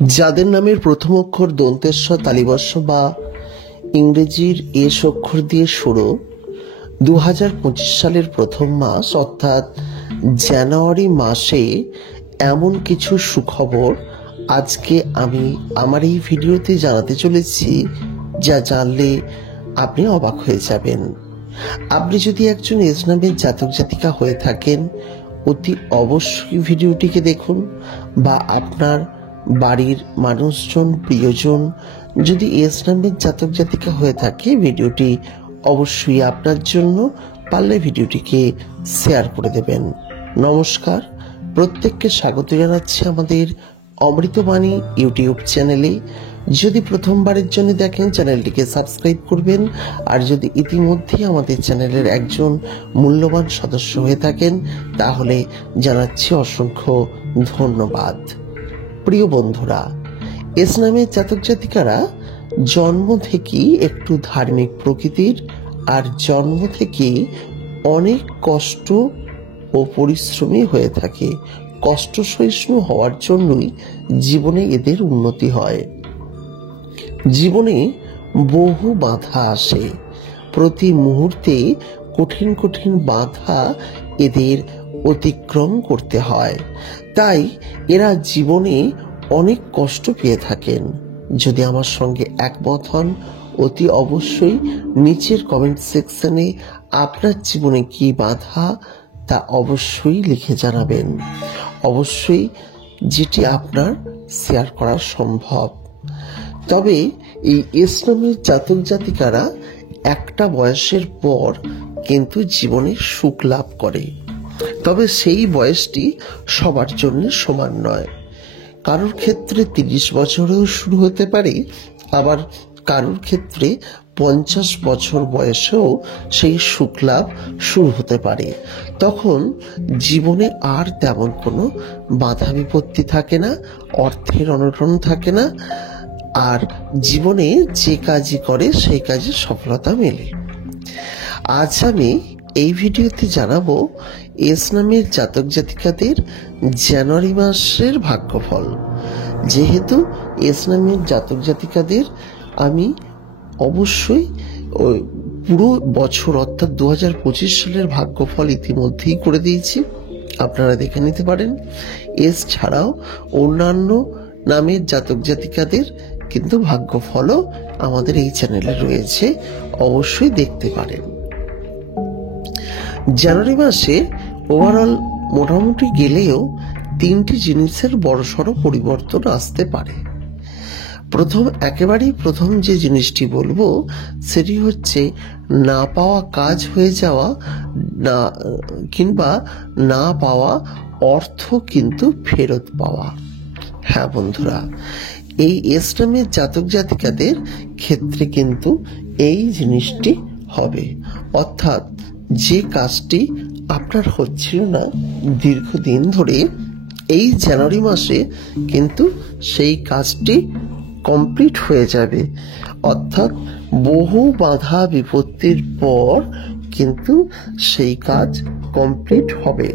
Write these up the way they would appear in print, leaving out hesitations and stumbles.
যাদের নামের প্রথম অক্ষর দন্তেস্ব তালিবস্য বা ইংরেজির এস অক্ষর দিয়ে শুরু, 2025 সালের প্রথম মাস অর্থাৎ জানুয়ারি মাসে এমন কিছু সুখবর আজকে আমি আমার এই ভিডিওতে জানাতে চলেছি, যা জানলে আপনি অবাক হয়ে যাবেন। আপনি যদি একজন এস নামের জাতক জাতিকা হয়ে থাকেন, অতি অবশ্যই ভিডিওটিকে দেখুন, বা আপনার বাড়ির মানুষজন, প্রিয়জন যদি এস নামের জাতক জাতিকা হয়ে থাকে, ভিডিওটি অবশ্যই আপনার জন্য। পারলে ভিডিওটিকে শেয়ার করে দেবেন। নমস্কার, প্রত্যেককে স্বাগত জানাচ্ছি আমাদের অমৃতবাণী ইউটিউব চ্যানেলে। যদি প্রথমবারের জন্য দেখেন, চ্যানেলটিকে সাবস্ক্রাইব করবেন, আর যদি ইতিমধ্যেই আমাদের চ্যানেলের একজন মূল্যবান সদস্য হয়ে থাকেন, তাহলে জানাচ্ছি অসংখ্য ধন্যবাদ। প্রিয় বন্ধুরা, এস নামের জাতক জাতিকারা জন্ম থেকেই একটু ধার্মিক প্রকৃতির, আর জন্ম থেকেই অনেক কষ্ট ও পরিশ্রমী হয়ে থাকে। কষ্ট সহিষ্ণু হওয়ার জন্যই জীবনে এদের উন্নতি হয়। জীবনে বহু বাধা আসে, প্রতি মুহূর্তে কঠিন কঠিন বাধা এদের অতিক্রম করতে হয়। তাই এরা জীবনে অনেক কষ্ট পেয়ে থাকেন। যদি আমার সঙ্গে একমত হন, অতি অবশ্যই নিচের কমেন্ট সেকশনে আপনার জীবনে কি বাধা তা অবশ্যই লিখে জানাবেন। অবশ্যই যেটি আপনার শেয়ার করা সম্ভব। তবে এই এস নামের জাতক জাতিকারা একটা বয়সের পর কিন্তু জীবনে সুখ লাভ করে। তবে সেই বয়সটি সবার জন্য সমান নয়। কারোর ক্ষেত্রে 30 বছরেও শুরু হতে পারে, আবার কারোর ক্ষেত্রে 50 বছর বয়সেও সেই সুখ লাভ শুরু হতে পারে। তখন জীবনে আর তেমন কোনো বাধা বিপত্তি থাকে না, অর্থের অনটন থাকে না, আর জীবনে যে কাজই করে সেই কাজে সফলতা মেলে। আজ আমি এই ভিডিওতে জানাবো এস নামের জাতক জাতিকাদের জানুয়ারি মাসের ভাগ্যফল। যেহেতু এস নামের জাতক জাতিকাদের আমি অবশ্যই পুরো বছর অর্থাৎ 2025 সালের ভাগ্যফল ইতিমধ্যেই করে দিয়েছি, আপনারা দেখে নিতে পারেন। এস ছাড়াও অন্যান্য নামের জাতক জাতিকাদের কিন্তু ভাগ্যফলও আমাদের এই চ্যানেলে রয়েছে, অবশ্যই দেখতে পারেন। জানুয়ারি মাসে ওভারঅল মোটামুটি গেলেও 3টি জিনিসের বড়সড় পরিবর্তন আসতে পারে। একেবারেই প্রথম যে জিনিসটি বলবো, সেটি হচ্ছে না পাওয়া কাজ হয়ে যাওয়া, না কিংবা না পাওয়া অর্থ কিন্তু ফেরত পাওয়া। হ্যাঁ বন্ধুরা, এই এস নামের জাতক জাতিকাদের ক্ষেত্রে কিন্তু এই জিনিসটি হবে। অর্থাৎ যে কাজটি আপনার হচ্ছিল না দীর্ঘদিন ধরে, এই জানুয়ারি মাসে কিন্তু সেই কাজটি কমপ্লিট হয়ে যাবে। অর্থাৎ বহু বাধা বিপত্তির পর কিন্তু সেই কাজ কমপ্লিট হবে।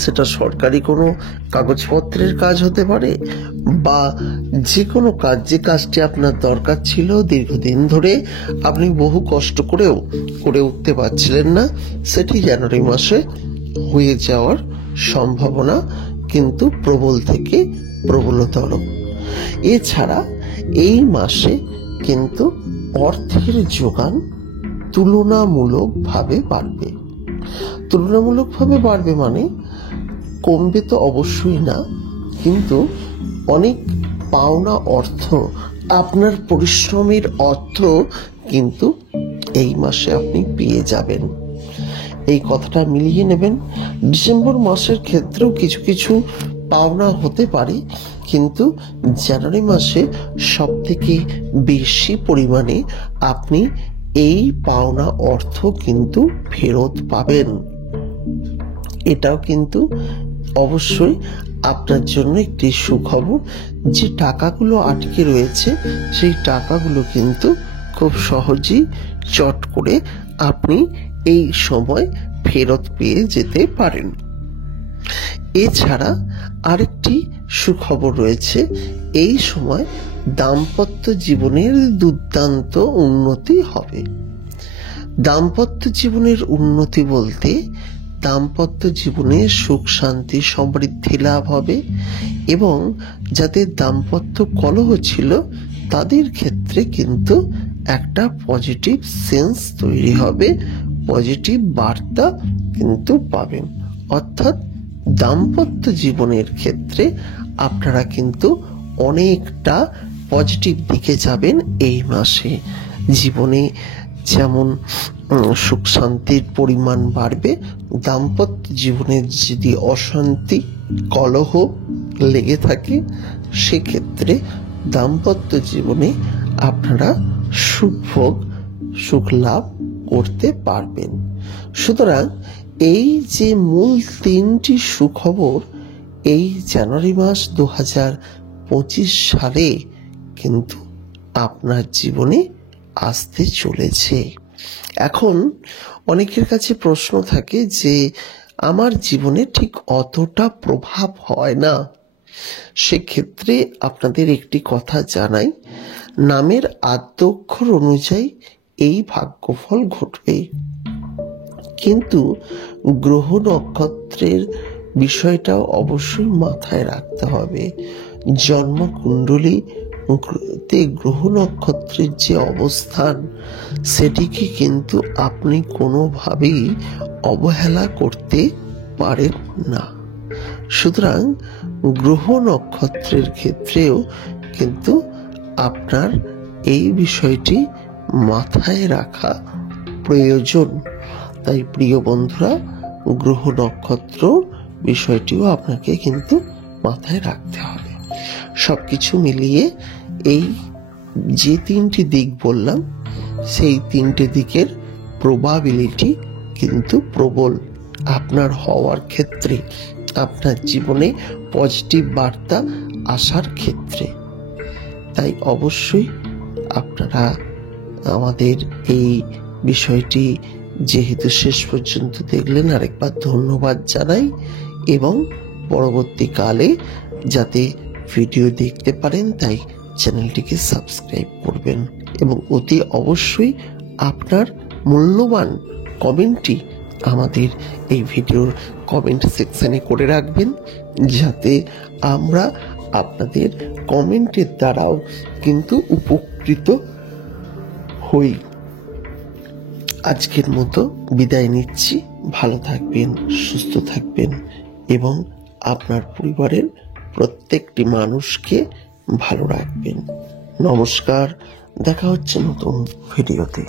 সেটা সরকারি কোনো কাগজপত্রের কাজ হতে পারে, বা যে কোনো কাজ, যে কাজটি আপনার দরকার ছিল দীর্ঘদিন ধরে, আপনি বহু কষ্ট করেও করে উঠতে পারছিলেন না, সেটি জানুয়ারি মাসে হয়ে যাওয়ার সম্ভাবনা কিন্তু প্রবল থেকে প্রবলতর। এছাড়া এই মাসে কিন্তু অর্থের যোগান তুলনামূলকভাবে বাড়বে। তুলনামূলকভাবে বাড়বে মানে কমবে তো অবশ্যই না, কিন্তু অনেক পাওনা অর্থ, আপনার পরিশ্রমের অর্থ কিন্তু এই মাসে আপনি পেয়ে যাবেন। এই কথাটা মিলিয়ে নেবেন। ডিসেম্বর মাসের ক্ষেত্রেও কিছু কিছু পাওনা হতে পারে, কিন্তু জানুয়ারি মাসে সব থেকে বেশি পরিমাণে আপনি এই পাওনা অর্থ কিন্তু ফেরত পাবেন। এটাও কিন্তু অবশ্যই আপনার জন্য একটি সুখবর। যে টাকাগুলো আটকে রয়েছে, সেই টাকাগুলো কিন্তু খুব সহজেই চট করে আপনি এই সময় ফেরত পেয়ে যেতে পারেন। এছাড়া আরেকটি সুখবর রয়েছে। এই সময় দাম্পত্য জীবনের দুর্দান্ত উন্নতি হবে। দাম্পত্য জীবনের উন্নতি বলতে দাম্পত্য জীবনে সুখ শান্তি সমৃদ্ধি লাভ হবে এবং যাদের দাম্পত্য কলহ ছিল তাদের ক্ষেত্রে কিন্তু একটা পজিটিভ সেন্স তৈরি হবে, পজিটিভ বার্তা কিন্তু পাবেন। অর্থাৎ দাম্পত্য জীবনের ক্ষেত্রে আপনারা কিন্তু অনেকটা পজিটিভ দিকে যাবেন এই মাসে। জীবনে যেমন সুখ শান্তির পরিমাণ বাড়বে, দাম্পত্য জীবনে যদি অশান্তি কলহ লেগে থাকে সেক্ষেত্রে দাম্পত্য জীবনে আপনারা সুখ লাভ করতে পারবেন। সুতরাং এই যে মূল 3টি সুখবর এই জানুয়ারি মাস 2025 সালে কিন্তু আপনার জীবনে আসতে চলেছে। এখন অনেকের কাছে প্রশ্ন থাকে যে আমার জীবনে ঠিক অতটা প্রভাব হয় না। সেক্ষেত্রে আপনাদের একটি কথা জানাই, নামের আদ্যক্ষর অনুযায়ী এই ভাগ্যফল ঘটবে, কিন্তু গ্রহ নক্ষত্রের বিষয়টাও অবশ্যই মাথায় রাখতে হবে। জন্মকুণ্ডলীতে গ্রহ নক্ষত্রের যে অবস্থান সেটিকে কিন্তু আপনি কোনোভাবেই অবহেলা করতে পারেন না। সুতরাং গ্রহ নক্ষত্রের ক্ষেত্রেও কিন্তু আপনার এই বিষয়টি মাথায় রাখা প্রয়োজন। তাই প্রিয় বন্ধুরা, গ্রহ নক্ষত্র বিষয়টিও আপনাকে কিন্তু মাথায় রাখতে হবে। সবকিছু মিলিয়ে এই যে 3টি দিক বললাম সেই 3টে দিকের প্রবাবিলিটি কিন্তু প্রবল আপনার হওয়ার ক্ষেত্রে, আপনার জীবনে পজিটিভ বার্তা আসার ক্ষেত্রে। তাই অবশ্যই আপনারা আমাদের এই বিষয়টি যেহেতু শেষ পর্যন্ত দেখলেন আরেকবার ধন্যবাদ জানাই, এবং পরবর্তীকালে যাতে ভিডিও দেখতে পারেন তাই চ্যানেলটিকে সাবস্ক্রাইব করবেন এবং অতি অবশ্যই আপনার মূল্যবান কমেন্টটি আমাদের এই ভিডিওর কমেন্ট সেকশনে করে রাখবেন, যাতে আমরা আপনাদের কমেন্টের দ্বারাও কিন্তু উপকৃত হই। আজকের মতো বিদায় নিচ্ছি। ভালো থাকবেন, সুস্থ থাকবেন এবং আপনার পরিবারের প্রত্যেকটি মানুষকে ভালো রাখবেন। নমস্কার, দেখা হচ্ছে নতুন ভিডিওতে।